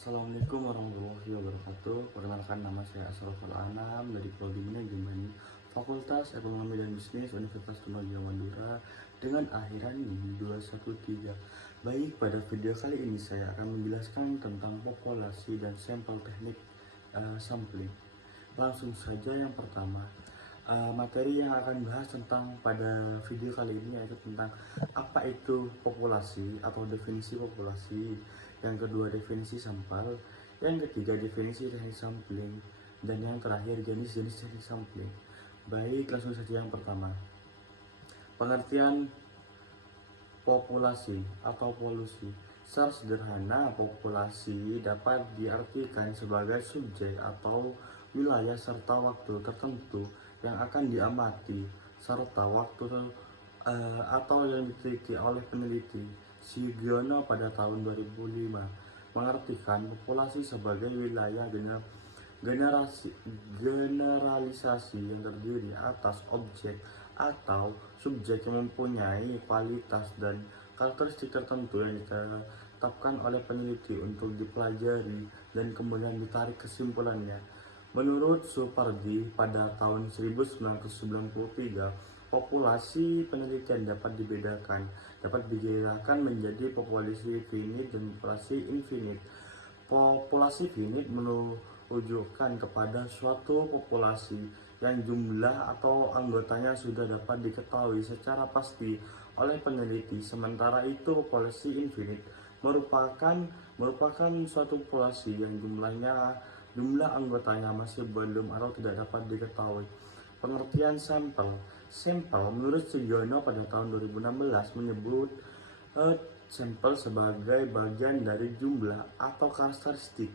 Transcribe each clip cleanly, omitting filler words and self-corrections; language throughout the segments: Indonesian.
Assalamualaikum warahmatullahi wabarakatuh. Perkenalkan, nama saya Asroful Anam dari Prodi Manajemen Fakultas Ekonomi dan Bisnis Universitas Trunojoyo Madura dengan akhiran 213. Baik, pada video kali ini saya akan menjelaskan tentang populasi dan sampel teknik sampling. Langsung saja, yang pertama, materi yang akan bahas tentang pada video kali ini yaitu tentang apa itu populasi atau definisi populasi, yang kedua definisi sampel, yang ketiga definisi teknik sampling, dan yang terakhir jenis-jenis teknik sampling. Baik, langsung saja yang pertama. Pengertian populasi atau polusi. Secara sederhana, populasi dapat diartikan sebagai subjek atau wilayah serta waktu tertentu yang akan diamati serta waktu atau yang diteliti oleh peneliti Sugiono pada tahun 2005, mengartikan populasi sebagai wilayah generalisasi yang terdiri atas objek atau subjek yang mempunyai kualitas dan karakteristik tertentu yang ditetapkan oleh peneliti untuk dipelajari dan kemudian ditarik kesimpulannya. Menurut Supardi pada tahun 1993, populasi penelitian dapat dibedakan menjadi populasi finite dan populasi infinite. Populasi finite menunjukkan kepada suatu populasi yang jumlah atau anggotanya sudah dapat diketahui secara pasti oleh peneliti, sementara itu populasi infinite merupakan suatu populasi yang jumlah anggotanya masih belum atau tidak dapat diketahui. Pengertian sampel. Sampel menurut Sugiono pada tahun 2016 menyebut sampel sebagai bagian dari jumlah atau karakteristik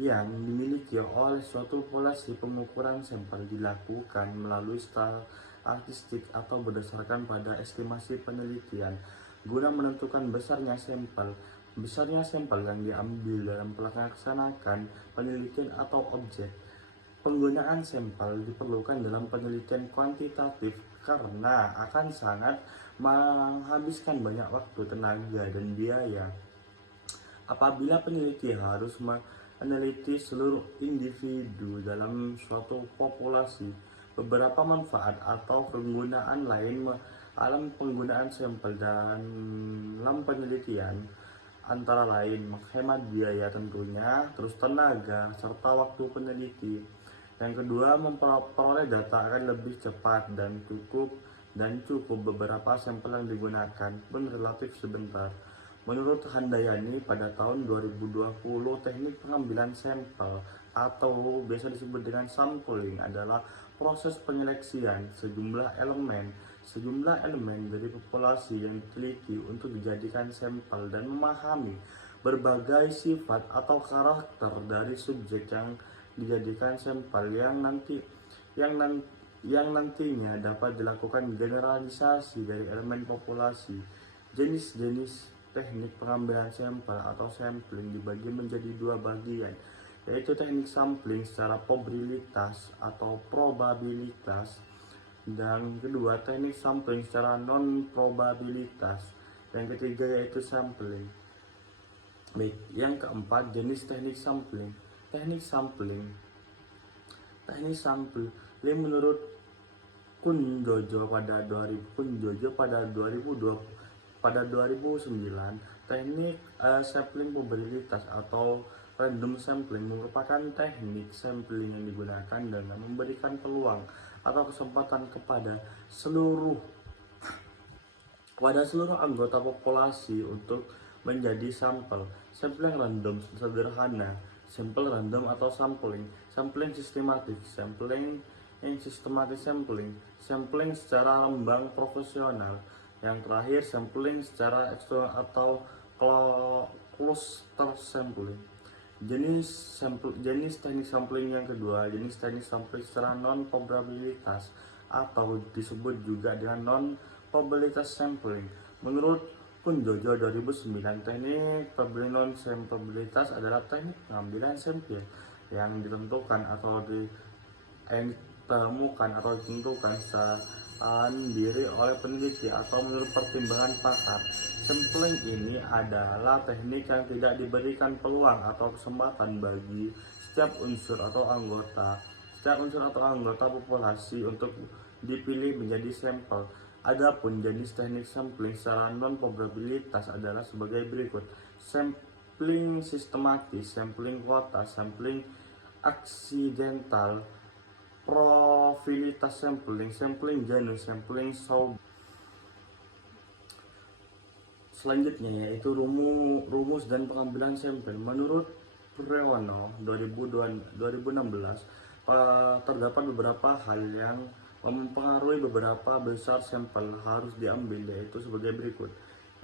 yang dimiliki oleh suatu populasi. Pengukuran sampel dilakukan melalui statistik atau berdasarkan pada estimasi penelitian guna menentukan besarnya sampel yang diambil dalam melaksanakan penelitian atau objek. Penggunaan sampel diperlukan dalam penelitian kuantitatif karena akan sangat menghabiskan banyak waktu, tenaga, dan biaya. Apabila peneliti harus meneliti seluruh individu dalam suatu populasi, beberapa manfaat atau kegunaan lain dalam penggunaan sampel dalam penelitian antara lain menghemat biaya tentunya, terus tenaga, serta waktu peneliti. Yang kedua, memperoleh data akan lebih cepat dan cukup beberapa sampel yang digunakan pun relatif sebentar. Menurut Handayani pada tahun 2020, teknik pengambilan sampel atau biasa disebut dengan sampling adalah proses penyeleksian sejumlah elemen dari populasi yang diteliti untuk dijadikan sampel dan memahami berbagai sifat atau karakter dari subjek yang dijadikan sampel yang nantinya dapat dilakukan generalisasi dari elemen populasi. Jenis-jenis teknik pengambilan sampel atau sampling dibagi menjadi dua bagian, yaitu teknik sampling secara probabilitas atau probabilitas, dan kedua teknik sampling secara non-probabilitas. Yang ketiga yaitu sampling. Baik, yang keempat, jenis teknik sampling. Teknik sampling menurut Kunjojo pada 2009, teknik sampling probabilitas atau random sampling merupakan teknik sampling yang digunakan dengan memberikan peluang atau kesempatan kepada seluruh anggota populasi untuk menjadi sampel. Sampel yang random sederhana, sampel random atau sampling sistematik, sampling secara rembang profesional. Yang terakhir, sampling secara eksternal atau cluster sampling. Jenis teknik sampling yang kedua, jenis teknik sampling secara non-probabilitas atau disebut juga dengan non-probabilitas sampling. Menurut Kunjojo 2009, teknik non-probabilitas adalah teknik pengambilan sampel yang ditemukan atau ditentukan sendiri oleh peneliti atau menurut pertimbangan pakar Sampling ini adalah teknik yang tidak diberikan peluang atau kesempatan bagi setiap unsur atau anggota populasi untuk dipilih menjadi sampel. Adapun jenis teknik sampling secara non-probabilitas adalah sebagai berikut: sampling sistematis, sampling kuota, sampling aksidental, probabilitas sampling, sampling genus, sampling show. Selanjutnya yaitu rumus dan pengambilan sampel. Menurut Prewono 2016, terdapat beberapa hal yang mempengaruhi beberapa besar sampel harus diambil, yaitu sebagai berikut.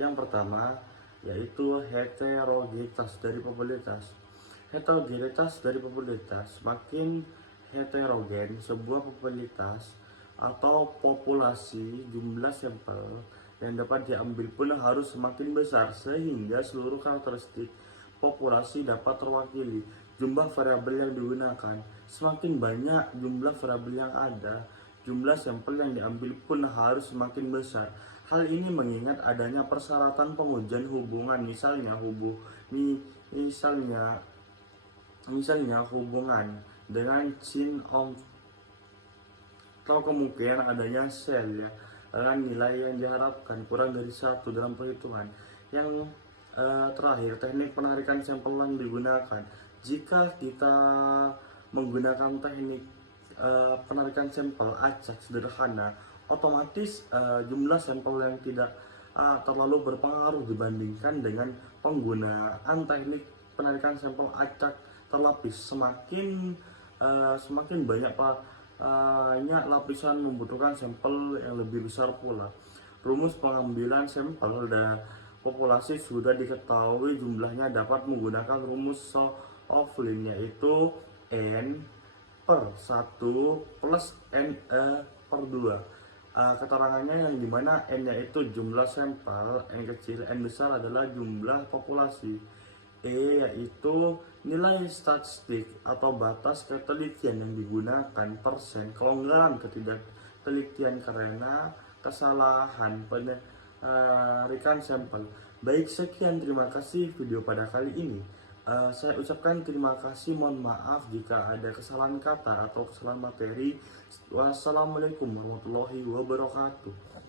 Yang pertama yaitu heterogenitas dari probabilitas. Heterogenitas dari probabilitas, semakin heterogen sebuah probabilitas atau populasi, jumlah sampel yang dapat diambil pun harus semakin besar sehingga seluruh karakteristik populasi dapat terwakili. Jumlah variabel yang digunakan, semakin banyak jumlah variabel yang ada, jumlah sampel yang diambil pun harus semakin besar. Hal ini mengingat adanya persyaratan pengujian hubungan, misalnya hubungan dengan chain of atau kemungkinan adanya sel ya, dengan nilai yang diharapkan kurang dari 1 dalam perhitungan. Yang terakhir, teknik penarikan sampel yang digunakan. Jika kita menggunakan teknik penarikan sampel acak sederhana, otomatis jumlah sampel yang tidak terlalu berpengaruh dibandingkan dengan penggunaan teknik penarikan sampel acak terlapis. Semakin banyak lapisan membutuhkan sampel yang lebih besar pula. Rumus pengambilan sampel dan populasi sudah diketahui, jumlahnya dapat menggunakan rumus O'Flynn, yaitu N per 1 plus NE per 2. Keterangannya yang dimana N yaitu jumlah sampel, N kecil, N besar adalah jumlah populasi, E yaitu nilai statistik atau batas ketelitian yang digunakan, persen kelonggaran ketidaktelitian karena kesalahan penarikan sampel. Baik, sekian, terima kasih video pada kali ini. Saya ucapkan terima kasih, mohon maaf jika ada kesalahan kata atau kesalahan materi. Wassalamualaikum warahmatullahi wabarakatuh.